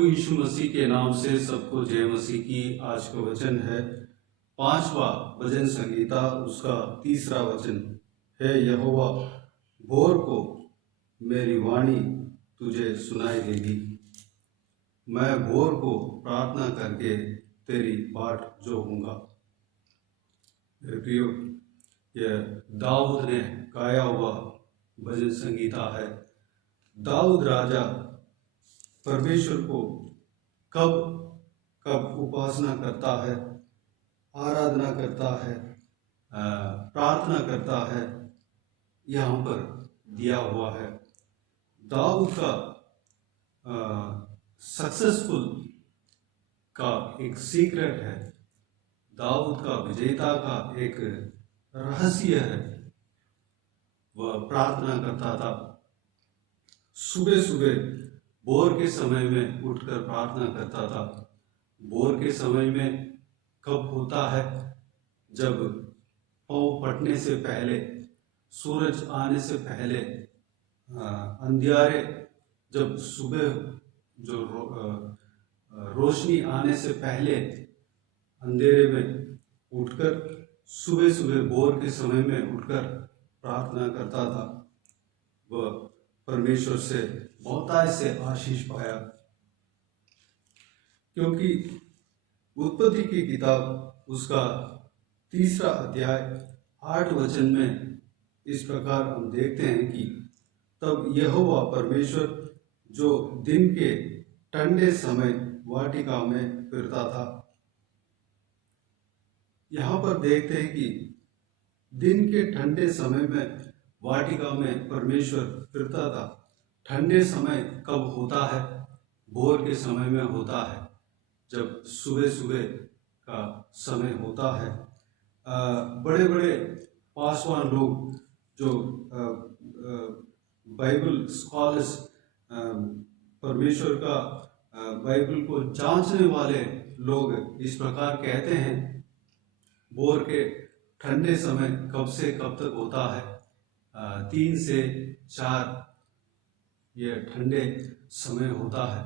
प्रभु यीशु मसीह के नाम से सबको जय मसीह की। आज का वचन है 5वां भजन संगीता, उसका 3रा वचन है, यहोवा भोर को मेरी वाणी तुझे सुनाई देगी। मैं भोर को प्रार्थना करके तेरी बाट जोहूंगा। मेरे प्रियो, यह दाऊद ने गाया हुआ भजन संगीता है। दाऊद राजा परमेश्वर को कब कब उपासना करता है, आराधना करता है, प्रार्थना करता है, यहाँ पर दिया हुआ है। दाऊद का सक्सेसफुल का एक सीक्रेट है, दाऊद का विजेता का एक रहस्य है। वह प्रार्थना करता था, सुबह सुबह भोर के समय में उठकर प्रार्थना करता था। भोर के समय में कब होता है? जब पाँव फटने से पहले, सूरज आने से पहले, अंधियारे, जब सुबह जो रोशनी आने से पहले अंधेरे में उठकर, सुबह सुबह भोर के समय में उठकर प्रार्थना करता था। वह परमेश्वर से बहुतायत से आशीष पाया, क्योंकि उत्पत्ति की किताब उसका 3रा अध्याय 8 वचन में इस प्रकार हम देखते हैं कि तब यहोवा परमेश्वर जो दिन के ठंडे समय वाटिका में फिरता था। यहाँ पर देखते हैं कि दिन के ठंडे समय में वाटिका में परमेश्वर फिरता था। ठंडे समय कब होता है? भोर के समय में होता है, जब सुबह सुबह का समय होता है। बड़े बड़े पासवान लोग, जो बाइबल स्कॉलर्स, परमेश्वर का बाइबल को जांचने वाले लोग इस प्रकार कहते हैं, भोर के ठंडे समय कब से कब तक होता है? 3 से 4 ये ठंडे समय होता है।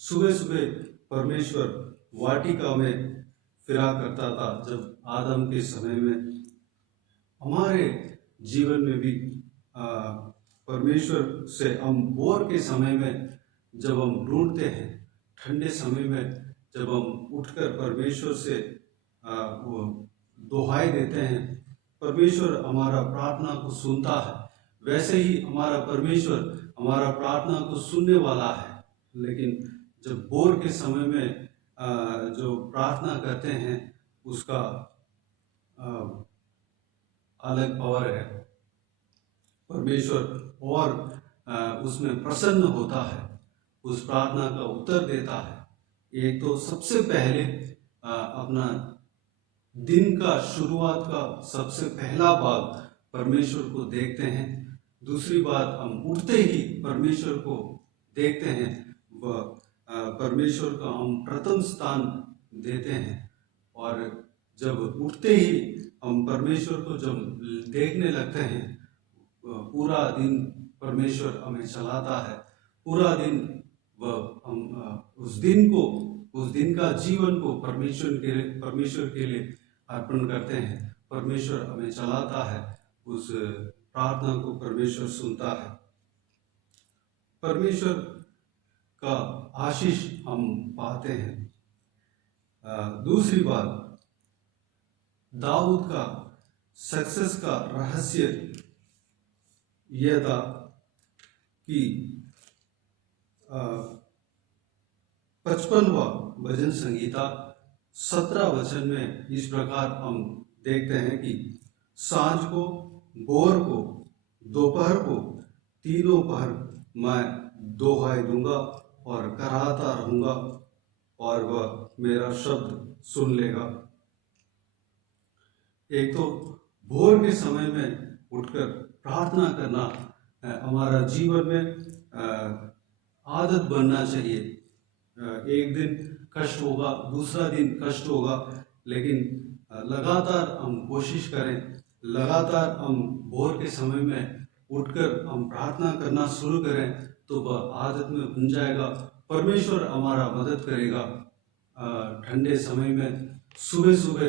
सुबह सुबह परमेश्वर वाटिका में फिरा करता था, जब आदम के समय में। हमारे जीवन में भी परमेश्वर से हम भोर के समय में जब हम ढूंढते हैं, ठंडे समय में जब हम उठकर परमेश्वर से वो दोहाई देते हैं, परमेश्वर हमारा प्रार्थना को सुनता है। वैसे ही हमारा परमेश्वर हमारा प्रार्थना को सुनने वाला है। लेकिन जब भोर के समय में जो प्रार्थना करते हैं, उसका अलग पावर है। परमेश्वर और उसमें प्रसन्न होता है, उस प्रार्थना का उत्तर देता है। एक तो सबसे पहले अपना दिन का शुरुआत का सबसे पहला भाग परमेश्वर को देखते हैं। दूसरी बात, हम उठते ही परमेश्वर को देखते हैं, वह परमेश्वर का हम प्रथम स्थान देते हैं। और जब उठते ही हम परमेश्वर को जब देखने लगते हैं, पूरा दिन परमेश्वर हमें चलाता है। पूरा दिन वह हम उस दिन का जीवन को परमेश्वर के लिए अर्पण करते हैं। परमेश्वर हमें चलाता है, उस प्रार्थना को परमेश्वर सुनता है। परमेश्वर का आशीष हम पाते हैं। दूसरी बात, दाऊद का सक्सेस का रहस्य यह था कि 55वां भजन संगीता 17 वचन में इस प्रकार हम देखते हैं कि सांझ को, भोर को, दोपहर को, तीनों पहर मैं दोहाई दूंगा और कराहता रहूंगा, और वह मेरा शब्द सुन लेगा। एक तो भोर के समय में उठकर प्रार्थना करना हमारा जीवन में आदत बनना चाहिए। एक दिन कष्ट होगा, दूसरा दिन कष्ट होगा, लेकिन लगातार हम कोशिश करें, लगातार हम भोर के समय में उठकर हम प्रार्थना करना शुरू करें, तो वह आदत में बन जाएगा परमेश्वर हमारा मदद करेगा। ठंडे समय में सुबह सुबह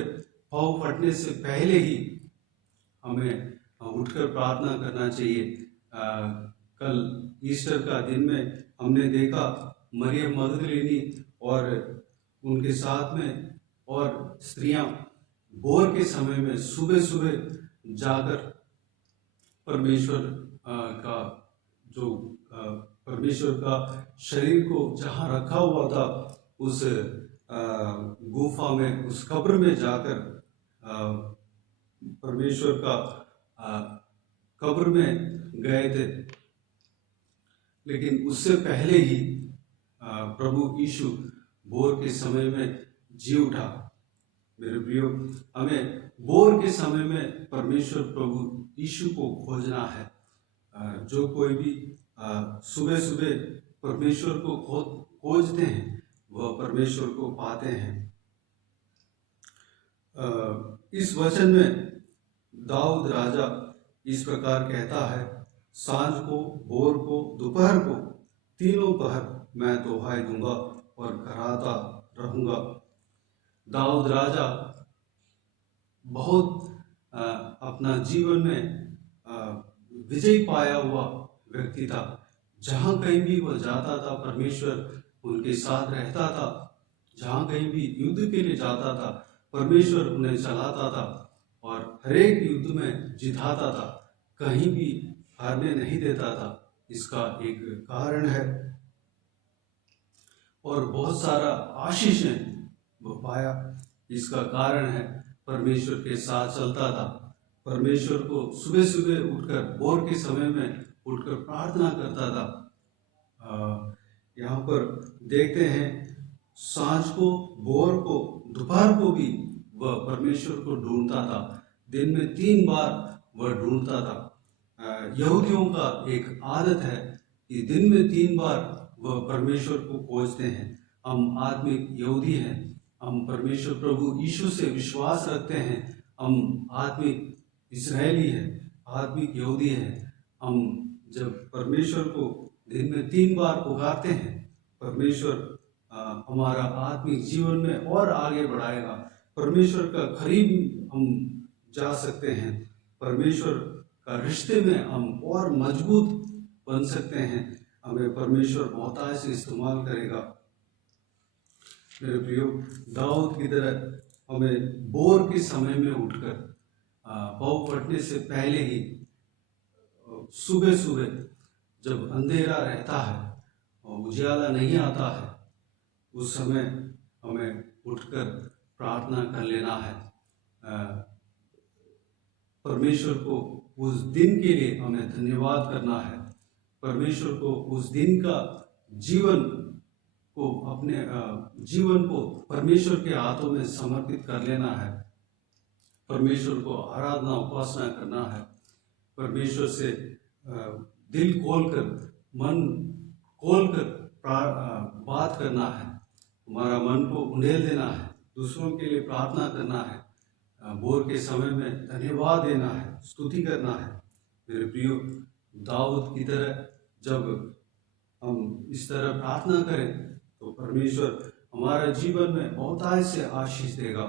पाँव फटने से पहले ही हमें उठकर प्रार्थना करना चाहिए। कल ईस्टर का दिन में हमने देखा मरियम मगदलीनी और उनके साथ में और स्त्रियां भोर के समय में सुबह सुबह जाकर परमेश्वर का जो परमेश्वर का शरीर को जहाँ रखा हुआ था उस गुफा में, उस कब्र में जाकर परमेश्वर का कब्र में गए थे। लेकिन उससे पहले ही प्रभु यीशु भोर के समय में जी उठा। मेरे प्रियो, हमें भोर के समय में परमेश्वर प्रभु यीशु को खोजना है। जो कोई भी सुबह सुबह परमेश्वर को खोजते हैं वह परमेश्वर को पाते हैं। इस वचन में दाऊद राजा इस प्रकार कहता है, सांझ को, भोर को, दोपहर को, तीनों पहर मैं दोहाई दूंगा और कराता रहूंगा। दाऊद राजा बहुत अपना जीवन में विजय पाया हुआ व्यक्ति था। जहाँ कहीं भी वह जाता था परमेश्वर उनके साथ रहता था। जहाँ कहीं भी युद्ध के लिए जाता था परमेश्वर उन्हें चलाता था और हरेक युद्ध में जिताता था, कहीं भी हारने नहीं देता था। इसका एक कारण है और बहुत सारा आशीषें वो पाया। इसका कारण है परमेश्वर के साथ चलता था। परमेश्वर को सुबह सुबह उठकर, भोर के समय में उठकर प्रार्थना करता था। यहाँ पर देखते हैं सांझ को, भोर को, दोपहर को भी वह परमेश्वर को ढूंढता था। दिन में 3 बार वह ढूंढता था। यहूदियों का एक आदत है कि दिन में 3 बार वह परमेश्वर को खोजते हैं। हम आत्मिक यहूदी हैं, हम परमेश्वर प्रभु यीशु से विश्वास रखते हैं। हम आत्मिक इस्राएली हैं, आत्मिक यहूदी हैं। हम जब परमेश्वर को दिन में 3 बार पुकारते हैं, परमेश्वर हमारा आत्मिक जीवन में और आगे बढ़ाएगा। परमेश्वर का करीब हम जा सकते हैं। परमेश्वर का रिश्ते में हम और मजबूत बन सकते हैं। हमें परमेश्वर बहुतायत से इस्तेमाल करेगा। मेरे प्रियो, दाऊद की तरह हमें भोर के समय में उठकर पाँव फटने से पहले ही सुबह सुबह जब अंधेरा रहता है और उजाला नहीं आता है, उस समय हमें उठकर प्रार्थना कर लेना है। परमेश्वर को उस दिन के लिए हमें धन्यवाद करना है। परमेश्वर को उस दिन का जीवन को, अपने जीवन को परमेश्वर के हाथों में समर्पित कर लेना है। परमेश्वर को आराधना उपासना करना है। परमेश्वर से दिल खोलकर, मन खोलकर बात करना है। हमारा मन को उंडेल देना है। दूसरों के लिए प्रार्थना करना है। भोर के समय में धन्यवाद देना है, स्तुति करना है। मेरे प्रियो, दाऊद की तरह जब हम इस तरह प्रार्थना करें तो परमेश्वर हमारे जीवन में बहुतायत से आशीष देगा।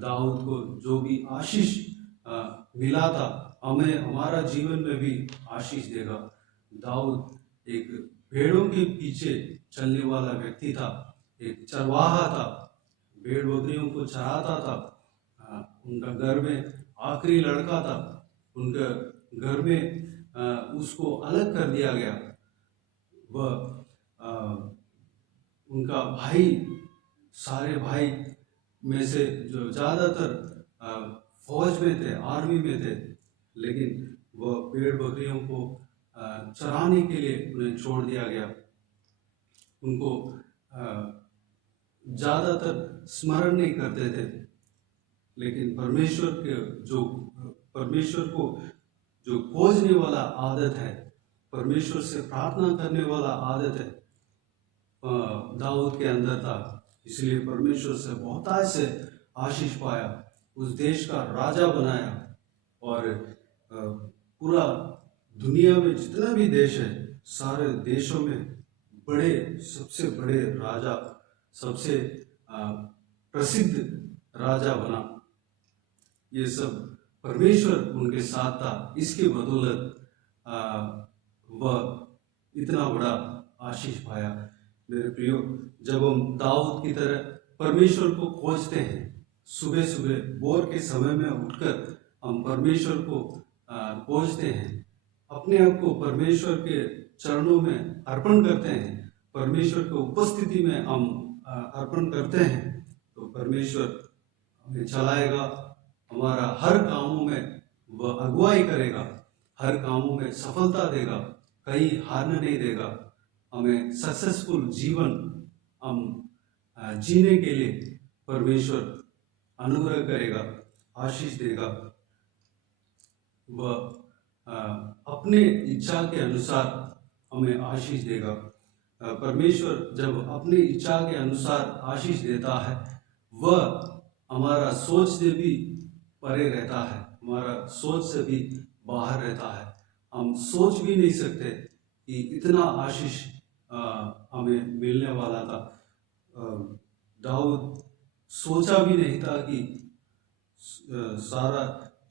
दाऊद को जो भी आशीष मिला था, हमें हमारा जीवन में भी आशीष देगा। दाऊद एक भेड़ों के पीछे चलने वाला व्यक्ति था, एक चरवाहा था, भेड़ बकरियों को चराता था। उनका घर में आखिरी लड़का था, उनका घर में उसको अलग कर दिया गया। वह उनका भाई, सारे भाई में से जो ज़्यादातर फौज में थे, आर्मी में थे, लेकिन वह भेड़ बकरियों को चराने के लिए उन्हें छोड़ दिया गया। उनको ज़्यादातर स्मरण नहीं करते थे। लेकिन परमेश्वर को जो खोजने वाला आदत है, परमेश्वर से प्रार्थना करने वाला आदत है, दाऊद के अंदर था। इसलिए परमेश्वर से बहुतायत से आशीष पाया, उस देश का राजा बनाया और पूरा दुनिया में जितना भी देश है, सारे देशों में सबसे बड़े राजा, सबसे प्रसिद्ध राजा बना। ये सब परमेश्वर उनके साथ था, इसके बदौलत वह इतना बड़ा आशीष पाया। मेरे प्रियो, जब हम दाऊद की तरह परमेश्वर को खोजते हैं, सुबह सुबह भोर के समय में उठकर हम परमेश्वर को खोजते हैं, अपने आप को परमेश्वर के चरणों में अर्पण करते हैं, परमेश्वर की उपस्थिति में हम अर्पण करते हैं, तो परमेश्वर हमें चलाएगा। हमारा हर कामों में वह अगुवाई करेगा, हर कामों में सफलता देगा, कहीं हारने नहीं देगा। हमें सक्सेसफुल जीवन हम जीने के लिए परमेश्वर अनुग्रह करेगा, आशीष देगा। वह अपने इच्छा के अनुसार हमें आशीष देगा। परमेश्वर जब अपनी इच्छा के अनुसार आशीष देता है, वह हमारा सोच से भी परे रहता है, हमारा सोच से भी बाहर रहता है। हम सोच भी नहीं सकते कि इतना आशीष हमें मिलने वाला था। दाऊद सोचा भी नहीं था कि सारा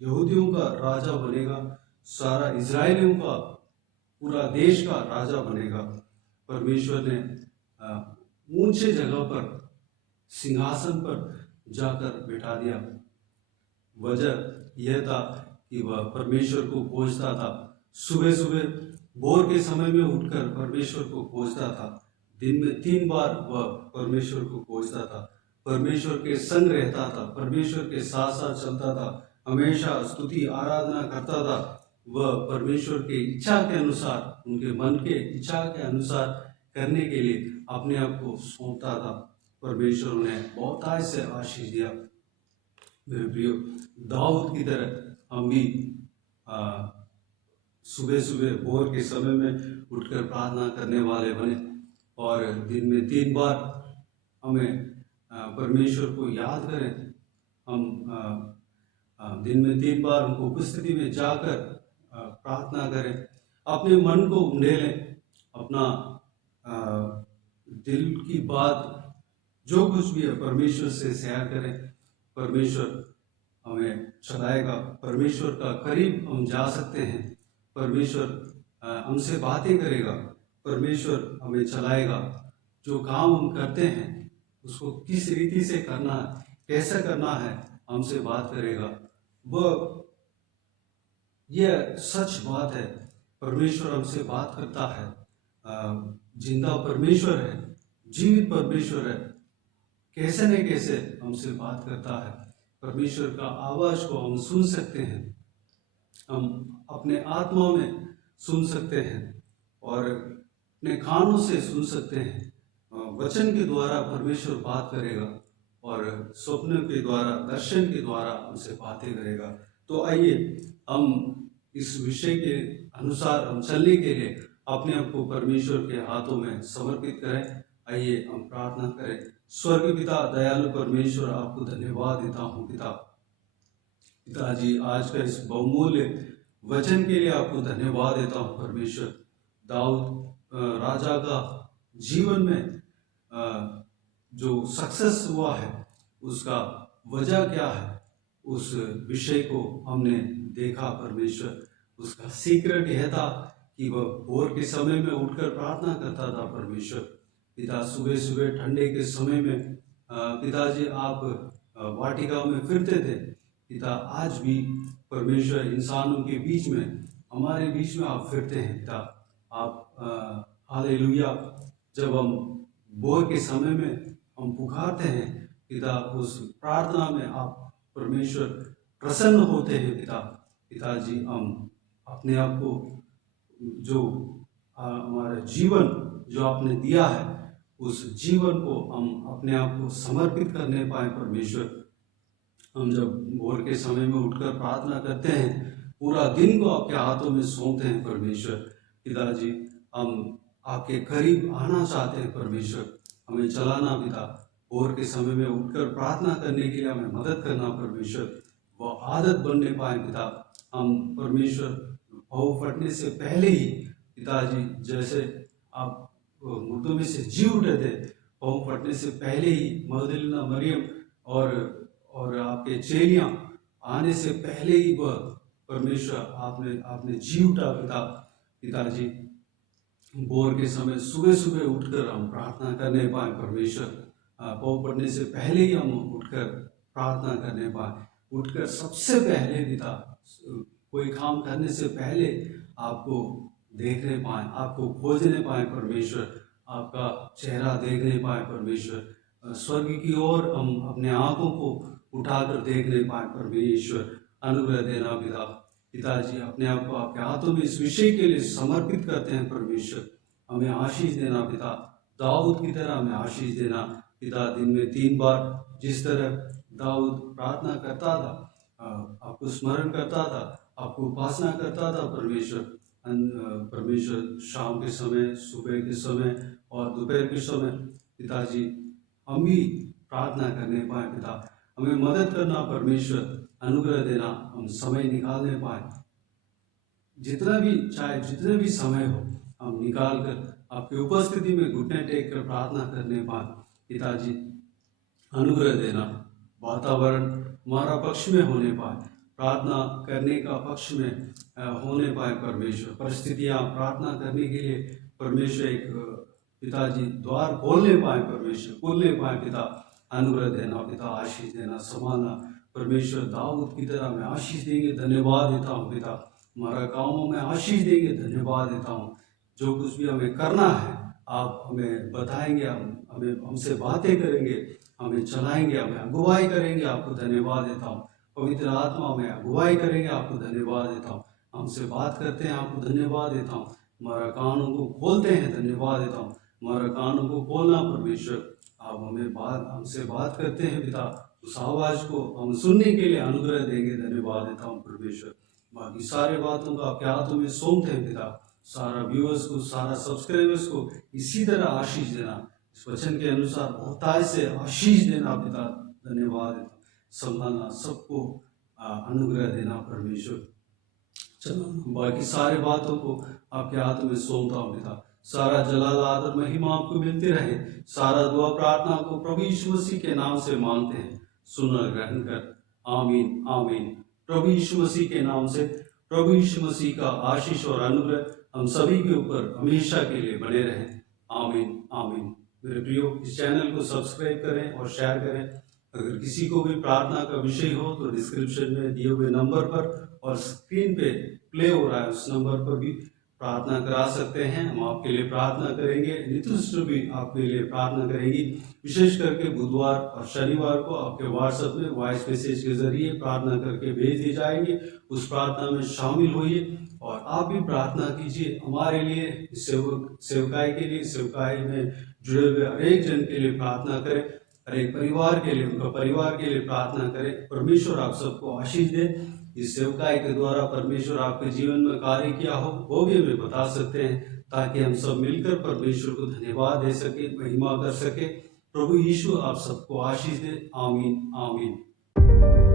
यहूदियों का राजा बनेगा, सारा इजरायलियों का, पूरा देश का राजा बनेगा। परमेश्वर ने ऊंचे जगह पर, सिंहासन पर जाकर बिठा दिया। वजह यह था कि वह परमेश्वर को खोजता था। सुबह सुबह भोर के समय में उठकर परमेश्वर को खोजता था। दिन में 3 बार वह परमेश्वर को खोजता था, परमेश्वर के संग रहता था, परमेश्वर के साथ साथ चलता था, हमेशा स्तुति आराधना करता था। वह परमेश्वर के इच्छा के अनुसार, उनके मन के इच्छा के अनुसार करने के लिए अपने आप को सौंपता था। परमेश्वर ने बहुतायत से आशीष दिया। मेरे प्रियो, दाऊद की तरह हम भी सुबह सुबह भोर के समय में उठकर प्रार्थना करने वाले बने, और दिन में 3 बार हमें परमेश्वर को याद करें। हम दिन में 3 बार उनको उपस्थिति में जाकर प्रार्थना करें, अपने मन को उंडेलें, अपना दिल की बात जो कुछ भी है परमेश्वर से शेयर करें। परमेश्वर हमें चलाएगा, परमेश्वर का करीब हम जा सकते हैं, परमेश्वर हमसे बातें करेगा, परमेश्वर हमें चलाएगा। जो काम हम करते हैं उसको किस रीति से करना है, कैसे करना है, हमसे बात करेगा। वह यह सच बात है, परमेश्वर हमसे बात करता है। जिंदा परमेश्वर है, जीवित परमेश्वर है, कैसे न कैसे हमसे बात करता है। परमेश्वर का आवाज को हम सुन सकते हैं, हम अपने आत्मा में सुन सकते हैं और अपने कानों से सुन सकते हैं। वचन के द्वारा परमेश्वर बात करेगा और स्वप्न के द्वारा, दर्शन के द्वारा हमसे बातें करेगा। तो आइए हम इस विषय के अनुसार हम चलने के लिए अपने आप को परमेश्वर के हाथों में समर्पित करें। आइए हम प्रार्थना करें। स्वर्ग पिता, दयालु परमेश्वर, आपको धन्यवाद देता हूँ पिताजी, आज का इस बहुमूल्य वचन के लिए आपको धन्यवाद देता हूँ परमेश्वर। दाऊद राजा का जीवन में जो सक्सेस हुआ है उसका वजह क्या है, उस विषय को हमने देखा परमेश्वर। उसका सीक्रेट यह था कि वह भोर के समय में उठकर प्रार्थना करता था परमेश्वर। पिता, सुबह सुबह ठंडे के समय में पिताजी आप वाटिका में फिरते थे। पिता, आज भी परमेश्वर इंसानों के बीच में, हमारे बीच में आप फिरते हैं। पिता, आप हालेलुया, जब हम भोर के समय में हम पुकारते हैं पिता, उस प्रार्थना में आप परमेश्वर प्रसन्न होते हैं। पिताजी, हम अपने आप को, जो हमारा जीवन जो आपने दिया है, उस जीवन को हम अपने आप को समर्पित करने पाए परमेश्वर। हम जब भोर के समय में उठकर प्रार्थना करते हैं, पूरा दिन को आपके हाथों में सौंपते हैं परमेश्वर। पिताजी, हम आपके करीब आना चाहते हैं परमेश्वर, हमें चलाना पिता। भोर के समय में उठकर प्रार्थना करने के लिए हमें मदद करना परमेश्वर, वह आदत बनने पाए पिता। हम परमेश्वर भव फटने से पहले ही पिताजी, जैसे आप मुर्दों में से जी उठे थे, पाँव फटने से पहले ही मगदलीना मरियम और आपके चेलियाँ आने से पहले ही वह परमेश्वर आपने जी उठा पिताजी। भोर के समय सुबह सुबह उठकर हम प्रार्थना करने पाए परमेश्वर, पाँव पड़ने से पहले ही हम उठकर प्रार्थना करने पाए, उठकर सबसे पहले पिता कोई काम करने से पहले आपको देखने पाए, आपको खोजने पाए परमेश्वर, आपका चेहरा देखने पाए परमेश्वर, स्वर्ग की ओर हम अपने आंखों को उठाकर देखने पाए परमेश्वर। अनुग्रह देना पिताजी, अपने आप को आपके हाथों में इस विषय के लिए समर्पित करते हैं परमेश्वर। हमें आशीष देना पिता, दाऊद की तरह हमें आशीष देना पिता। दिन में 3 बार जिस तरह दाऊद प्रार्थना करता था, आपको स्मरण करता था, आपको उपासना करता था परमेश्वर, शाम के समय, सुबह के समय और दोपहर के समय पिताजी, हम भी प्रार्थना करने पाए पिता। हमें मदद करना परमेश्वर, अनुग्रह देना, हम समय निकालने पाए, जितना भी समय हो हम निकाल कर आपकी उपस्थिति में घुटने टेक कर प्रार्थना करने पाए पिताजी। अनुग्रह देना, वातावरण हमारा पक्ष में होने पाए, प्रार्थना करने का पक्ष में होने पाए परमेश्वर। परिस्थितियाँ प्रार्थना करने के लिए परमेश्वर एक पिताजी द्वार खोलने पाए परमेश्वर, खोलने पाए पिता। अनुग्रह देना पिता, आशीष देना, संभालना परमेश्वर। दाऊद की तरह मैं आशीष देंगे, धन्यवाद देता हूँ पिता। हमारा कामों में आशीष देंगे, धन्यवाद देता हूँ। जो कुछ भी हमें करना है आप हमें बताएंगे, हमसे बातें करेंगे, हमें चलाएंगे, हमें अगुवाई करेंगे, आपको धन्यवाद देता हूँ। पवित्र आत्मा हमें अगुवाई करेंगे, आपको धन्यवाद देता हूँ। हमसे बात करते हैं, आपको धन्यवाद देता हूँ। हमारा कानों को खोलते हैं, धन्यवाद देता हूँ। हमारा कानों को खोलना परमेश्वर, आप हमसे बात करते हैं पिता, उस आवाज़ को हम सुनने के लिए अनुग्रह देंगे, धन्यवाद देता हूँ परमेश्वर। बाकी सारे बातों को आपके हाथों में सौंपते हैं पिता। सारा व्यूअर्स को, सारा सब्सक्राइबर्स को इसी तरह आशीष देना, इस वचन के अनुसार बहुतायत से आशीष देना पिता, धन्यवाद देता हूँ। संभालना, सबको अनुग्रह देना परमेश्वर। चलो बाकी सारे बातों को आपके हाथ में सौंपता हूँ पिता। सारा जलाल, आदर, महिमा आपको मिलते रहे। सारा दुआ प्रार्थना को प्रभु यीशु मसीह के नाम से मांगते हैं, सुन और ग्रहण कर, आमीन आमीन। प्रभु यीशु मसीह के नाम से प्रभु यीशु मसीह का आशीष और अनुग्रह हम सभी के ऊपर हमेशा के लिए बने रहे, आमीन आमीन। मेरे प्रियो, इस चैनल को सब्सक्राइब करें और शेयर करें। अगर किसी को भी प्रार्थना का विषय हो तो डिस्क्रिप्शन में दिए हुए नंबर पर और स्क्रीन पे प्ले हो रहा है उस नंबर पर भी प्रार्थना करा सकते हैं। हम आपके लिए प्रार्थना करेंगे, नितुष्ट भी आपके लिए प्रार्थना करेंगी। विशेष करके बुधवार और शनिवार को आपके व्हाट्सएप में वॉइस मैसेज के जरिए प्रार्थना करके भेज दी जाएंगे। उस प्रार्थना में शामिल होइए और आप भी प्रार्थना कीजिए हमारे लिए, सेवकाई के लिए, सेवकाई में जुड़े हुए हर एक जन के लिए प्रार्थना करें, हर एक परिवार के लिए, उनका परिवार के लिए प्रार्थना करें। परमेश्वर आप सबको आशीष दे। इस सेवकाई के द्वारा परमेश्वर आपके जीवन में कार्य किया हो वो भी हमें बता सकते हैं, ताकि हम सब मिलकर परमेश्वर को धन्यवाद दे सके, महिमा कर सके। प्रभु यीशु आप सबको आशीष दे, आमीन आमीन।